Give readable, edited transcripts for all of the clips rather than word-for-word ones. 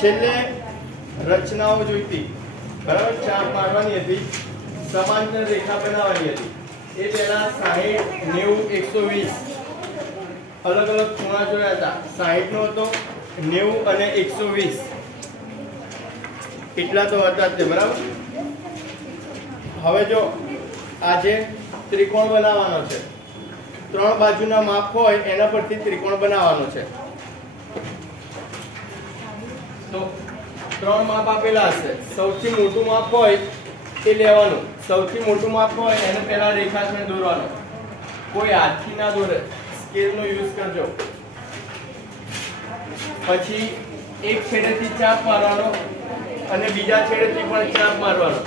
छेल्ले रचनाओं जोईती बराबर चाप मारवानी हती समांतर रेखा बनावવાની હતી એ પહેલા 60 90 120 अलग अलग ખૂણા જોયા હતા 60 નો હતો 90 અને 120 એટલા તો હતા જ બરાબર હવે જો આજે ત્રિકોણ બનાવવાનો છે ત્રણ બાજુના માપ હોય એના પરથી ત્રિકોણ બનાવવાનો છે તો ત્રણ માપ આપેલા હશે સૌથી મોટું માપ હોય તે લેવાનું સૌથી મોટું માપ હોય એને પહેલા રેખાખંડ દોરવાનો કોઈ હાથથી ના દોરે સ્કેલ નો યુઝ કરજો પછી એક છેડેથી ચાપ મારવાનો અને બીજા છેડેથી પણ ચાપ મારવાનો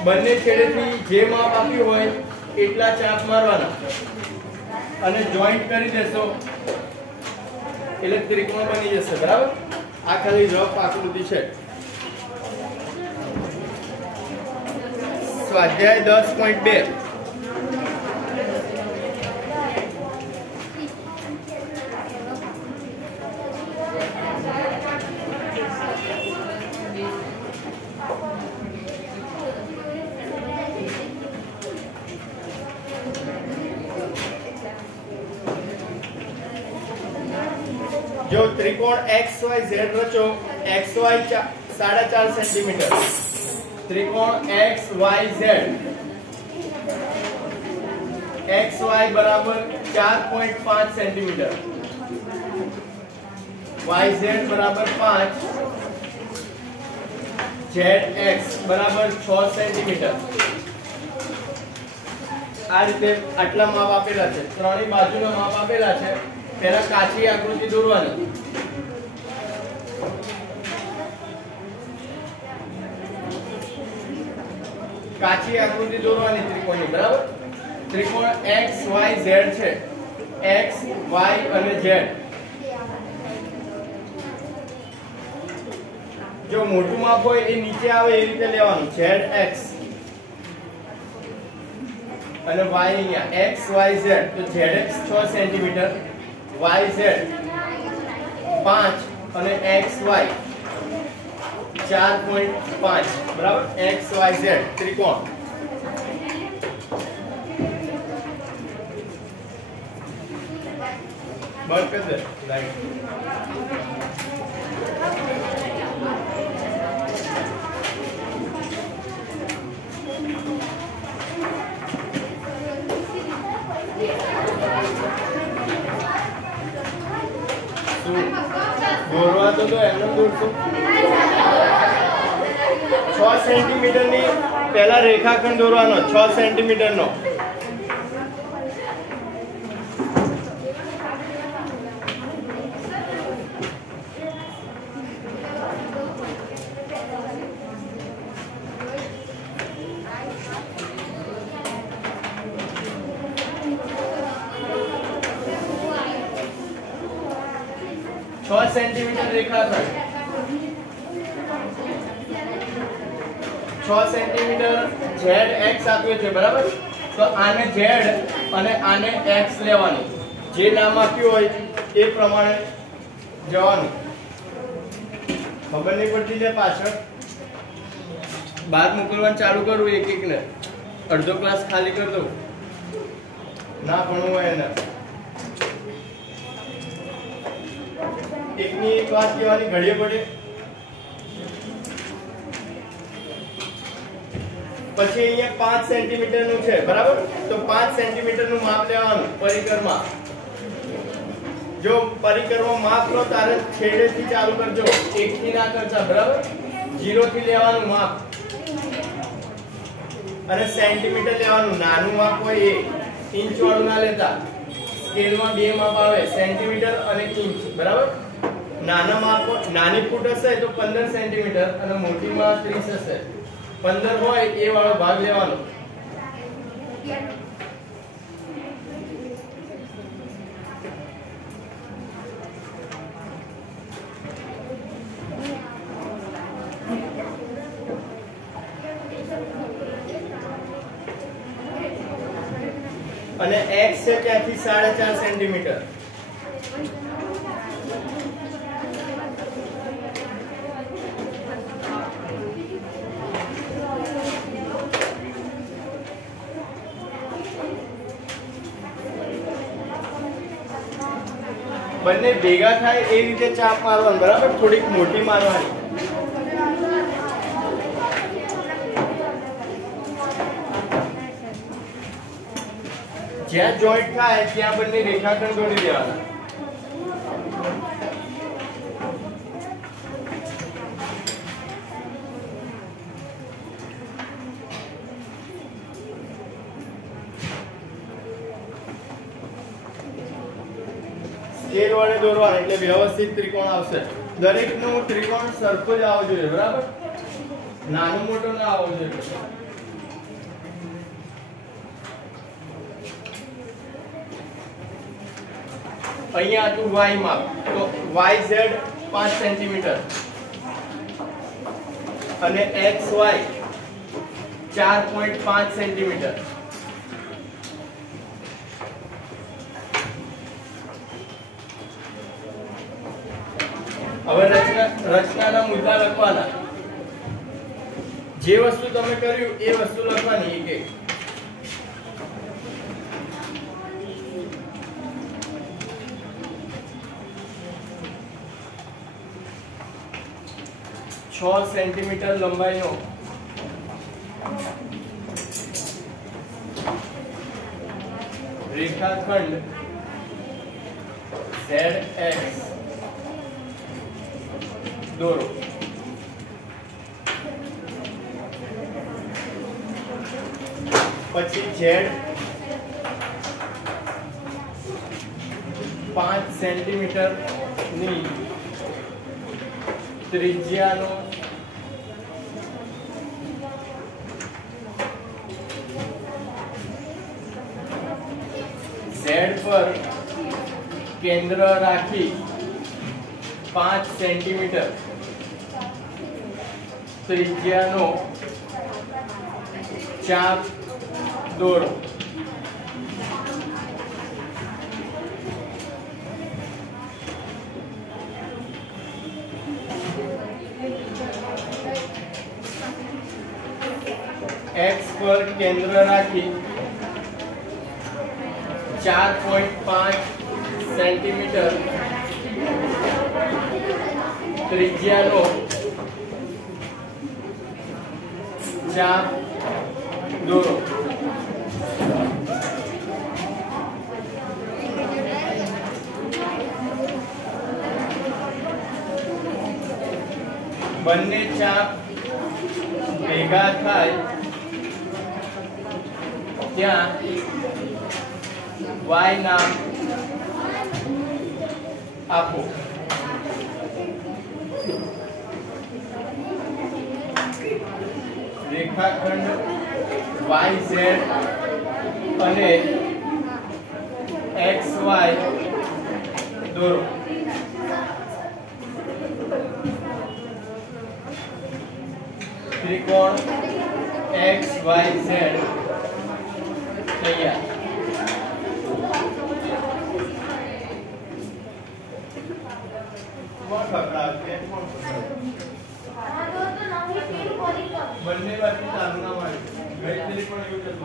બંને છેડેથી જે માપ આપ્યું હોય એટલા ચાપ મારવાના અને જોઈન્ટ કરી દેશો એટલે ત્રિકોણ બની જશે બરાબર આ ખાલી રફ આકૃતિ છે स्वाध्याय 10.2 जो त्रिकोण XYZ रचो XY 4.5 सेंटीमीटर त्रिकोण XYZ XY बराबर 4.5 सेंटीमीटर YZ बराबर 5 ZX बराबर 6 सेंटीमीटर आ रीते आटला माप आपेला छे त्रणेय बाजुना माप आपेला छे पहला काची आकृति दોરવાની काची आकृति દોરવાની ત્રિકોણની બરાબર ત્રિકોણ XYZ છે X Y અને Z जो મોટું માપ હોય એ નીચે આવે એ રીતે લેવાનું ZX અને Y અહીંયા XYZ તો ZX 6 સેન્ટીમીટર YZ 5 અને XY 4.5 बराबर XYZ त्रिकोण बंद कर दे लाइट દોરવા તો એમને દોરશો 6 સેન્ટીમીટર ની પહેલા રેખાખંડ દોરવાનો 6 સેન્ટીમીટર નો सेंटीमीटर रेखाखंड 6 सेंटीमीटर ZX આપ્યો છે બરાબર તો આને Z અને આને X લેવાનું જે નામ આપ્યું હોય એ પ્રમાણે જવાનું ખબર નહીં પડતી છે પાછળ બાદ મોકલવાનું ચાલુ કરું એક એક ને અડધો ક્લાસ ખાલી કરી દઉં ના ભણવું હોય એને એકની એક વાત કહેવાની ઘડીએ પડે પછી અહીંયા 5 સેન્ટીમીટર નું છે બરાબર તો 5 સેન્ટીમીટર નું માપ લેવાનું પરિકરમાં જો પરિકરમાં માપ લો તારે છેડેથી ચાલુ કરજો એકથી ના કરતા બરાબર 0 થી લેવાનું માપ અને સેન્ટીમીટર લેવાનું નાનું માપ હોય એ ઇંચ વાળું ના લેતા સ્કેલમાં બે માપ આવે સેન્ટીમીટર અને ઇંચ બરાબર નાના માપ નાની ફૂટ હશે તો 15 સેન્ટીમીટર અને મોટીમાં 30 હશે 15 હોય એ વાળો ભાગ લેવાનો અને x છે ત્યાંથી 4.5 સેન્ટીમીટર બંને ભેગા થાય એ રીતે ચાપ મારવાની, બરાબર? થોડીક મોટી મારવાની. જ્યાં જોઈન્ટ થાય ત્યાં બંને રેખાખંડ દોરી દેવાના. સ્કેલ વડે દોરવાનું એટલે વ્યવસ્થિત ત્રિકોણ આવશે. દરેકનું ત્રિકોણ સરખો જ આવવો જોઈએ, બરાબર? નાનો મોટો ના આવવો જોઈએ. અહીંયા હતું y માપ, તો yz 5 સેન્ટીમીટર અને xy 4.5 સેન્ટીમીટર. હવે રચનાના મુદ્દા લખવાના. જે વસ્તુ તમે કર્યું એ વસ્તુ લખવાની એક એક. છ સેન્ટીમીટર લંબાઈનો રેખાખંડ ZX દોરો. પછી Z 5 સેન્ટીમીટર ની ત્રિજ્યાનો Z પર કેન્દ્ર રાખી 5 સેન્ટીમીટર ત્રિજ્યાનો ચાપ દોરો. X પર કેન્દ્ર રાખી 4.5 સેન્ટીમીટર ત્રિજ્યાનો ચાપ દોરો. બંને ચાપ ભેગા થાય ત્યાં y નામ આપો. રેખાખંડ YZ અને XY દોરો. ત્રિકોણ XYZ તૈયાર. બંને બાજુ ચાલના મારી ગઈ પણ એવું થતું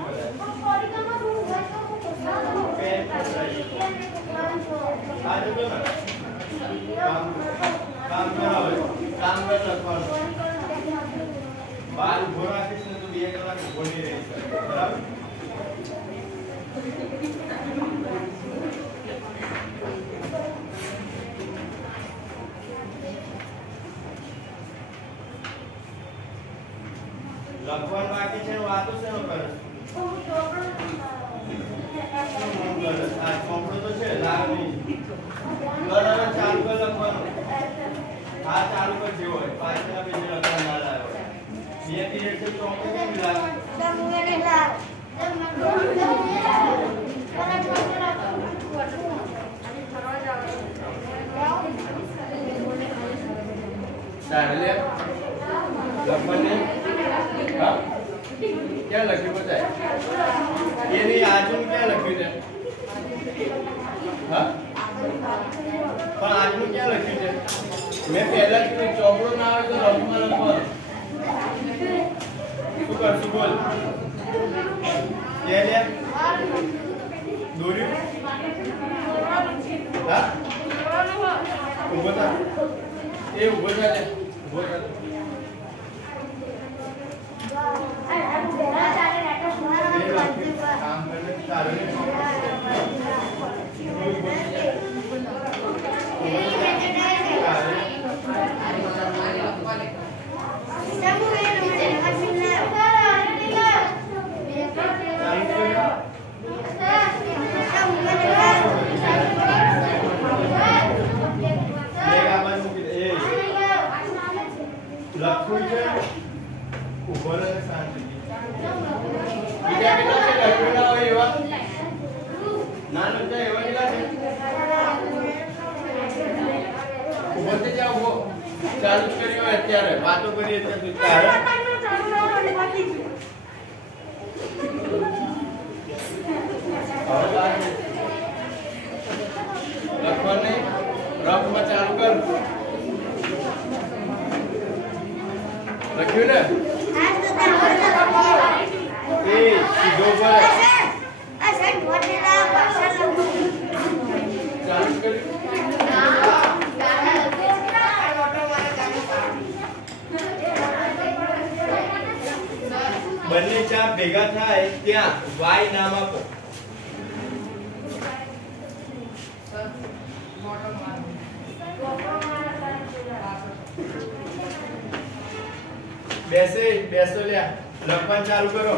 કામ લખવાનું. બાર ઉભો રાખીશ ને તો 2 કલાક ઉભો નહીં રહી શકે, બરાબર? લખવાનું બાકી છે, વાતો શેનો કરે? આ ચોપડો તો છે, લાગ નહીં. બરાબર, ચાલુ કર લખવાનું. આ ચાલુ કર જેવો હોય, પાછળના પેજે લખવાનું ના લાવે. 2 પીરિયડ છે, ચોપડો કેમ લાગે? સાડલે લખવાનું. હા, ક્યાં લખ્યું બતાય? એની આજનું ક્યાં લખ્યું છે? હા, પણ આજનું ક્યાં લખ્યું છે? મેં પહેલા કીધું ચોપડો ના આવે તો રફમાં લખવાનું. શું કરશું બોલ? દોર્યું? હા, ઊભો થા એ ઊભો થા લે ઊભો થા કામ કરને તારે લખવું છે ઉભો રહે શાંતિ બીજા કેટલા છે લખવું ના હોય એવા ના લખતા એવા કેટલા છે ઉભો થઈ જાવ ઉભો ચાલુ જ કર્યો હોય અત્યારે વાતો કરીએ અત્યારે લખવા નહીં રફમાં ચાલુ કર લખ્યું ને એ સીધો પર ચાલુ કર્યું બંને ચાપ ભેગા થાય ત્યાં y નામ આપો બેસો લ્યા લખવાનું ચાલુ કરો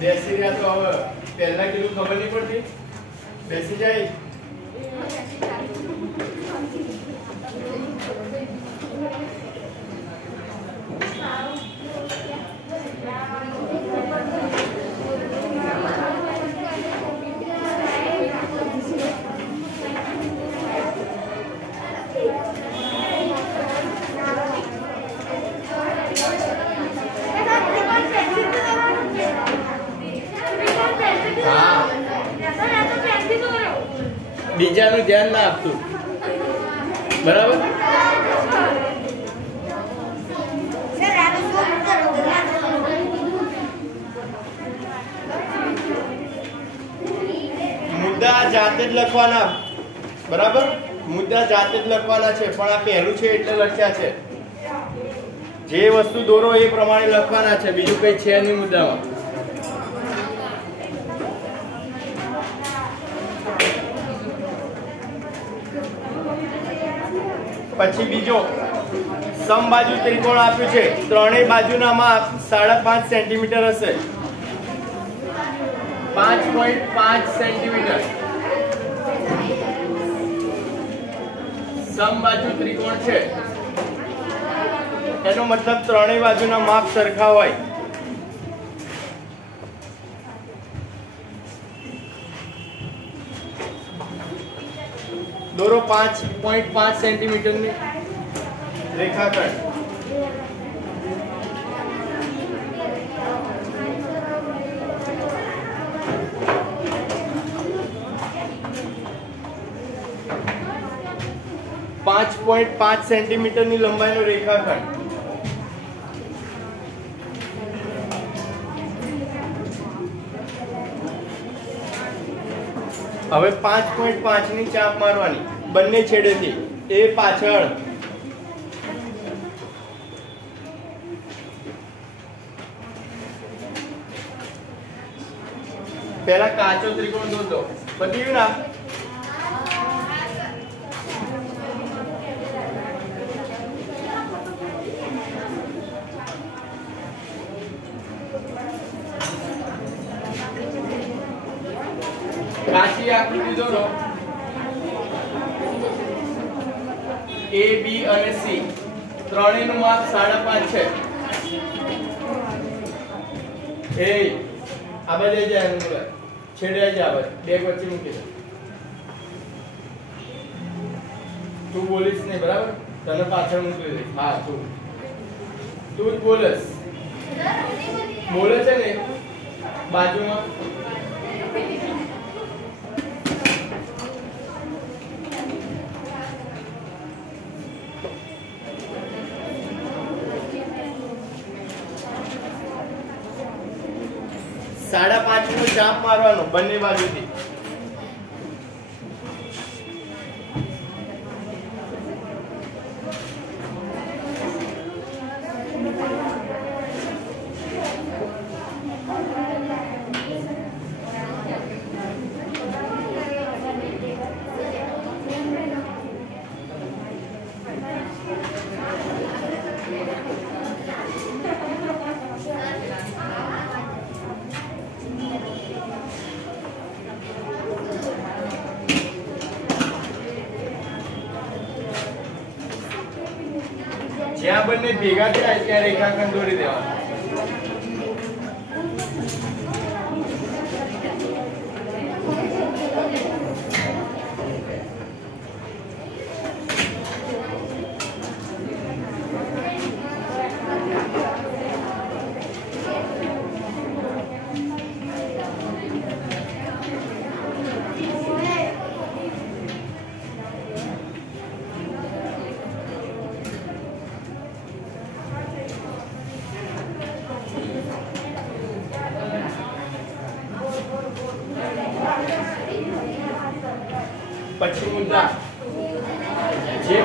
બેસી રહ્યા તો હવે પહેલા કીધું ખબર નહીં પડતી બેસી જાય બીજાનું ધ્યાન ના આપતું બરાબર મુદ્દા જાતે જ લખવાના બરાબર મુદ્દા જાતે જ લખવાના છે પણ આ પહેલું છે એટલે લખ્યા છે જે વસ્તુ દોરો એ પ્રમાણે લખવાના છે બીજું કઈ છે નહીં મુદ્દામાં પછી બીજો સમબાજુ ત્રિકોણ આપ્યું છે ત્રણેય બાજુના માપ 5.5 સેન્ટીમીટર હશે 5.5 સેન્ટીમીટર સમબાજુ ત્રિકોણ છે એનો મતલબ ત્રણેય બાજુના માપ સરખા હોય દોરો 5.5 સેન્ટીમીટરની રેખાખંડ .5 સેન્ટીમીટરની લંબાઈનો રેખાખંડ હવે 5.5 ની ચાપ મારવાની બંને છેડેથી એ પાછળ પહેલા કાચો ત્રિકોણ દોરો બતાવ્યું ના કાચી આકૃતિ દોરો A B અને C ત્રણેયનું માપ 5.5 છે એ આ બાજુ જાય એનું બોલાય છેડે જાય આ બે વચ્ચે મૂકી દે તું બોલીશ નહીં બરાબર તને પાછળ મૂકી દે હા તું જ બોલસ બોલે છે ને બાજુમાં સાડા 5 નો ચાપ મારવાનો બંને બાજુથી જ્યાં બંને ભેગા થાય ત્યાં રેખાખંડ દોરી દેવાનો. પછી મુદ્દા જે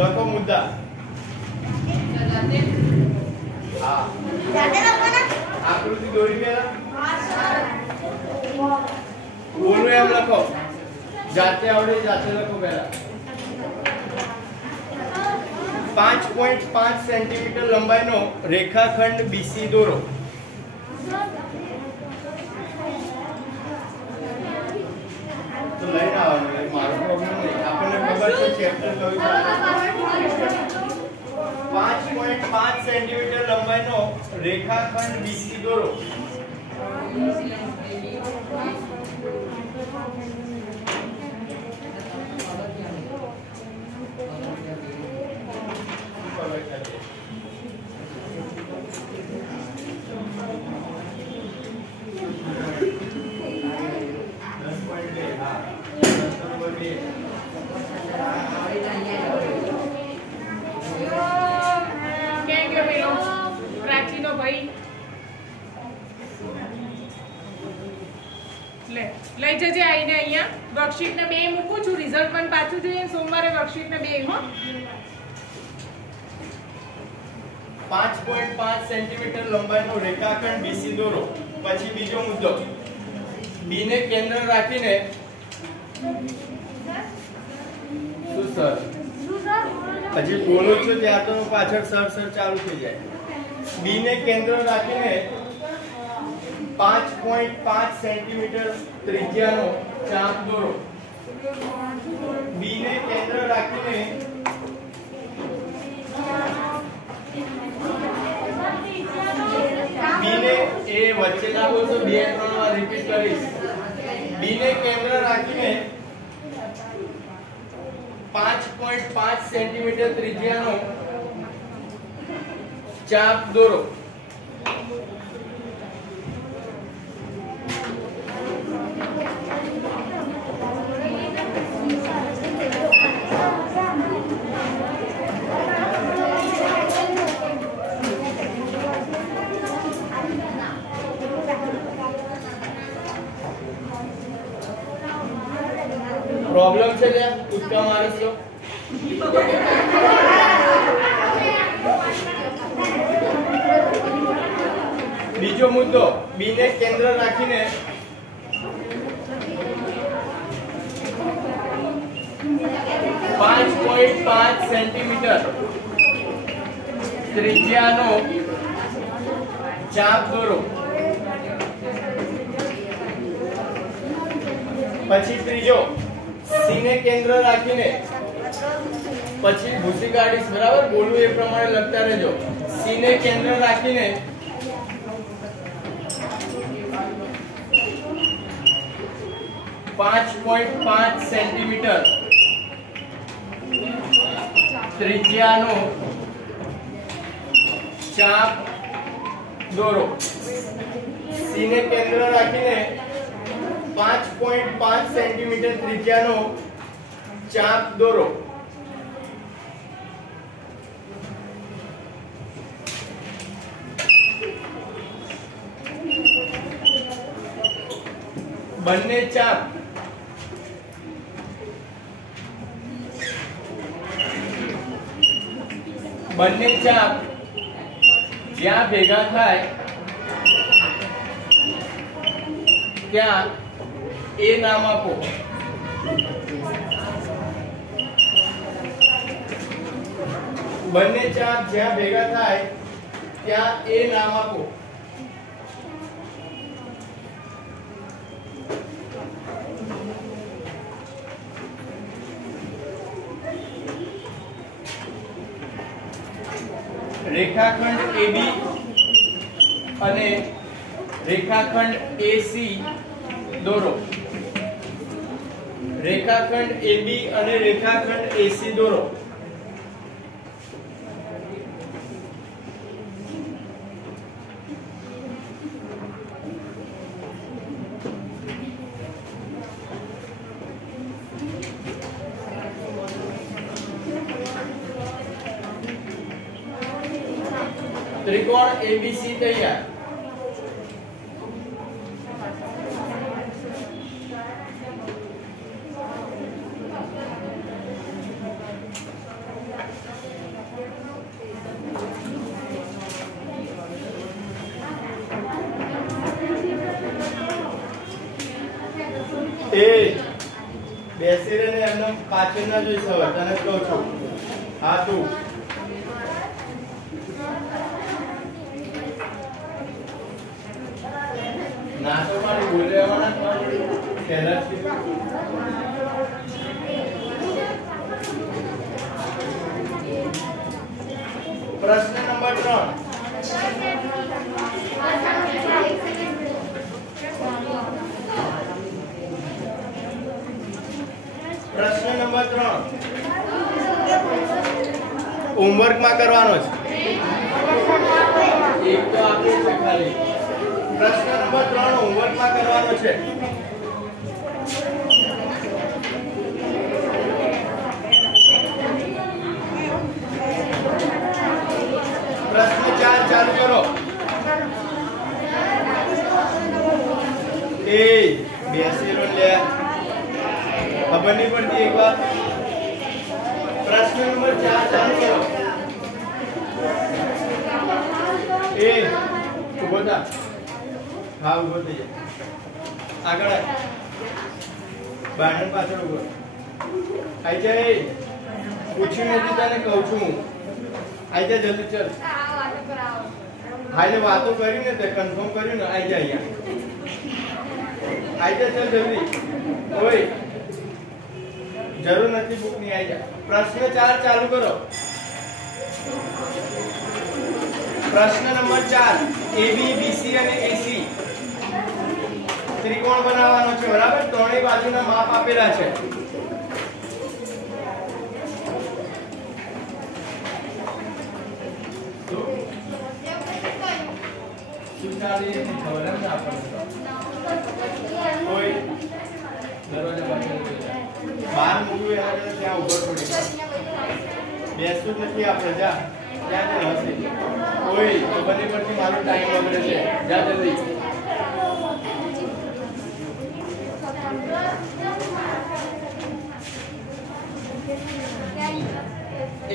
લખો મુદ્દા. આકૃતિ દોરી પેલા બોલું એમ લખો. જાતે આવડે જાતે લખો પેલા. 5.5 સેન્ટીમીટર લંબાઈનો રેખાખંડ BC દોરો. તો લઈને આવવાનું, મારો પ્રોબ્લેમ નહીં. આપણને ખબર છે ચેપ્ટર કયું છે. 5.5 સેન્ટીમીટર લંબાઈનો રેખાખંડ BC દોરો. લઈ જજે આઈને અહીંયા વર્કશીટ ને 2 મૂકું છું. રિઝલ્ટ પણ પાછું જોઈએ. સોમવારે વર્કશીટ ને 2 હો. 5.5 સેન્ટીમીટર લંબાઈનો રેખાખંડ BC દોરો. પછી બીજો મુદ્દો, B ને કેન્દ્ર રાખીને શું સર હજી બોલું છું ત્યાં તો પાછળ સર ચાલુ થઈ જાય. B ને કેન્દ્ર રાખીને 5.5 સેન્ટીમીટર ત્રિજ્યાનો ચાપ દોરો. B ને કેન્દ્ર રાખીને B ને એ વચ્ચે ના બોલતો 2-3 વાર રિપીટ કરીશ. B ને કેન્દ્ર રાખીને 5.5 સેન્ટીમીટર ત્રિજ્યાનો ચાપ દોરો. प्रॉब्लम છે ત્યાં કૂદકા મારે છો. બીજો મુદ્દો, B ને કેન્દ્ર રાખીને 5.5 સેન્ટીમીટર ત્રિજ્યાનો ચાપ દોરો. પછી ત્રીજો, C ને કેન્દ્ર રાખીને પછી ભૂસી કાઢીશ, બરાબર? બોલું એ પ્રમાણે લખતા રહેજો. C ને કેન્દ્ર રાખીને 5.5 સેન્ટીમીટર ત્રિજ્યાનો ચાપ દોરો. C ને કેન્દ્ર રાખીને 5.5 સેન્ટીમીટર ત્રિજ્યાનો ચાપ દોરો. બંને ચાપ જ્યાં ભેગા થાય ત્યાં એ નામ આપો. બંને ચાપ જ્યાં ભેગા થાય ત્યાં એ નામ આપો. રેખાખંડ AB અને રેખાખંડ AC દોરો. રેખાખંડ AB અને રેખાખંડ AC દોરો. त्रिकोण ABC तैयार. ए બેસી રહીને એમનો પાછળ ના જોઈ સવાર તને કહું છું. હા તું ના તો મારી બોલવાના પહેલા પ્રશ્ન નંબર 3 હોમવર્ક માં કરવાનો છે. એક તો આપણે છે ખાલી. પ્રશ્ન નંબર 3 હોમવર્ક માં કરવાનો છે. પ્રશ્ન 4 ચાલુ કરો. એ બેસેલો લે ખબર નહીં પડતી એક વાર. પ્રશ્ન નંબર 4 ચાલુ કરો. એ ઉભો થા. હા ઉભો થઈ જા. આગળ બારણું પાછળ ઉભો. આઈ જા. એ પૂછ્યું નથી તને કહું છું. આઈ જા જલ્દી ચલ. હા એટલે વાતો કરી ને તે કન્ફર્મ કર્યું ને. આઈ જા અહીંયા. આઈ જા ચલ જલ્દી. ઓય જરૂર નથી બુક ની. આઈ જા. પ્રશ્ન 4 ચાલુ કરો. પ્રશ્ન નંબર 4 AB BC અને AC ત્રિકોણ બનાવવાનો છે. બરાબર. ત્રણેય બાજુના માપ આપેલા છે. કોઈ બહાર મૂક્યું એના કરતા ત્યાં ઉભો થોડી બેસતું જ નથી આપણે. જા ત્યાં હશે. કોઈ ખબર નહીં પડતી મારો ટાઈમ વગેરે છે. જા જલ્દી.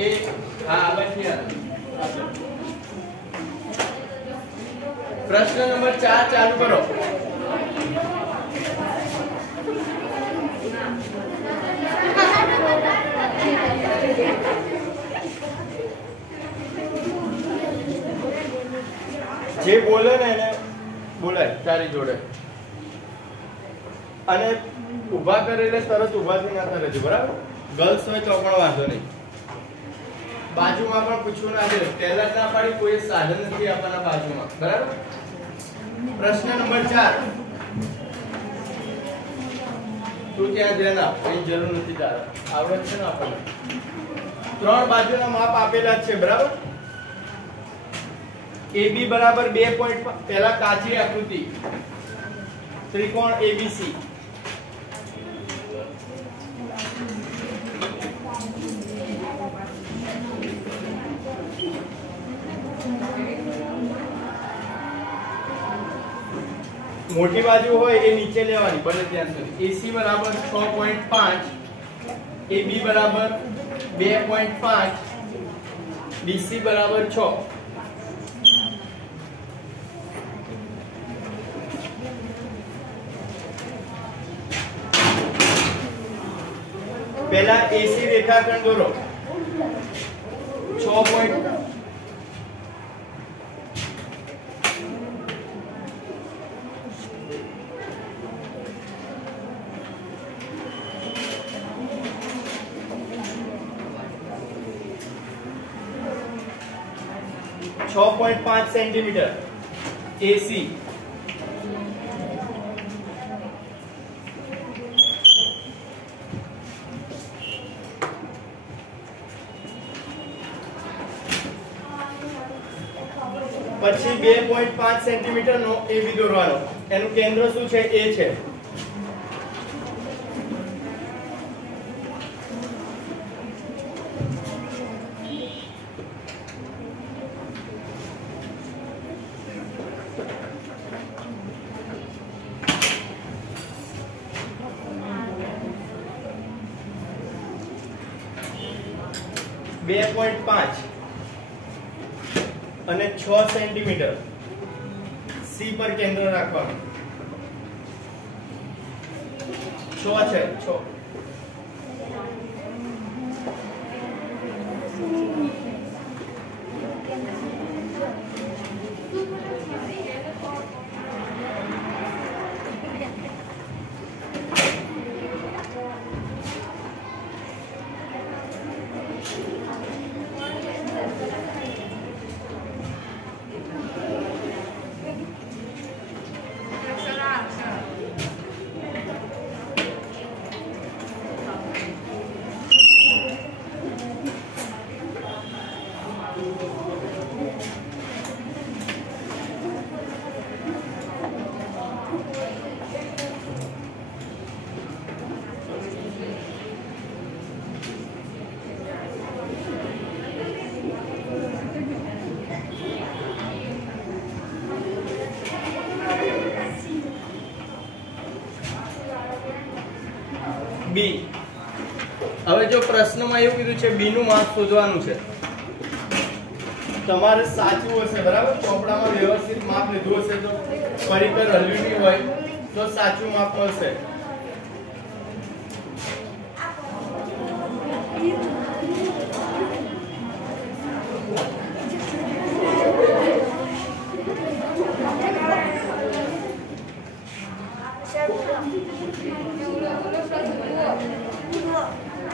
એ હા બચી. પ્રશ્ન નંબર 4 ચાલુ કરો. જે બોલે ને એને બોલાય તારી જોડે. અને ઊભા કરે એટલે તરત ઊભાથી ના કરે છે. બરાબર. ગર્લ્સ હોય તો પણ વાંધો નહીં. બાજુમાં પણ પૂછવું ના છે. પહેલા ના પાડી કોઈ સાધન નથી આપવાના બાજુમાં. બરાબર. પ્રશ્ન નંબર 4 તું ત્યાં ધ્યાન આપ. કઈ જરૂર નથી તારા. આવડત છે ને આપણને. 3 બાજુના માપ આપેલા છે. બરાબર. AB બરાબર 2 પોઈન્ટ. પહેલા કાચી આકૃતિ ત્રિકોણ ABC. મોટી બાજુ હોય એ નીચે લેવાની બને ત્યાં સુધી. AC બરાબર 6.5, AB બરાબર 2.5, BC બરાબર 6. पहला एसी रेखाखंड दોરો 6.5 सेंटीमीटर एसी પછી 2.5 સેન્ટીમીટર નો એબી દોરવાનો એનું કેન્દ્ર શું છે એ છે બે 2.5 અને 6 સેન્ટીમીટર સી પર કેન્દ્ર રાખવાનું 6 છે 6 बी હવે જો પ્રશ્નમાં એવું કીધું છે બી નું માપ શોધવાનું છે તમારે સાચું હશે બરાબર ચોપડામાં વ્યવસ્થિત માપ લીધું હશે તો પરિકર હલ્યું નહીં હોય તો સાચું માપ મળશે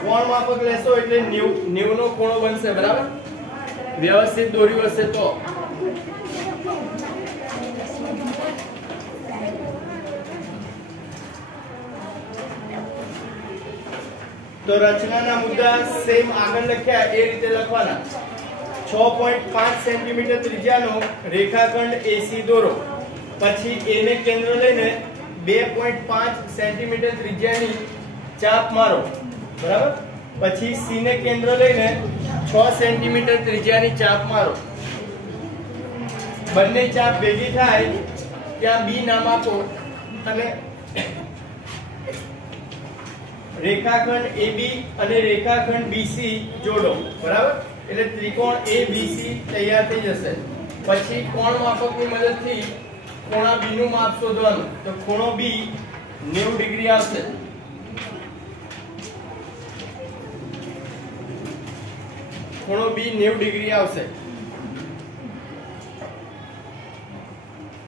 कोण मापक लेशो એટલે 90 નો ખૂણો બનશે બરાબર વ્યવસ્થિત દોર્યું હશે તો રચનાના મુદ્દા સેમ આગળ લખ્યા એ રીતે લખવાના 6.5 સેન્ટીમીટર ત્રિજ્યાનો રેખાખંડ એસી દોરો પછી એ ને કેન્દ્ર લઈને 2.5 સેન્ટીમીટર ત્રિજ્યાની ચાપ મારો બરાબર પછી સી ને કેન્દ્ર લઈને 6 સેન્ટીમીટર ત્રિજ્યાની ચાપ મારો બંને ચાપ ભેગી થાય ત્યાં બી નામ આપો અને રેખાખંડ AB અને રેખાખંડ BC જોડો બરાબર એટલે ત્રિકોણ ABC તૈયાર થઈ જશે પછી કોણ માપકની મદદથી ખૂણા B નું માપ શોધવાનું તો ખૂણો B 90 ડિગ્રી આવશે ખૂણો B 90 ડિગ્રી આવશે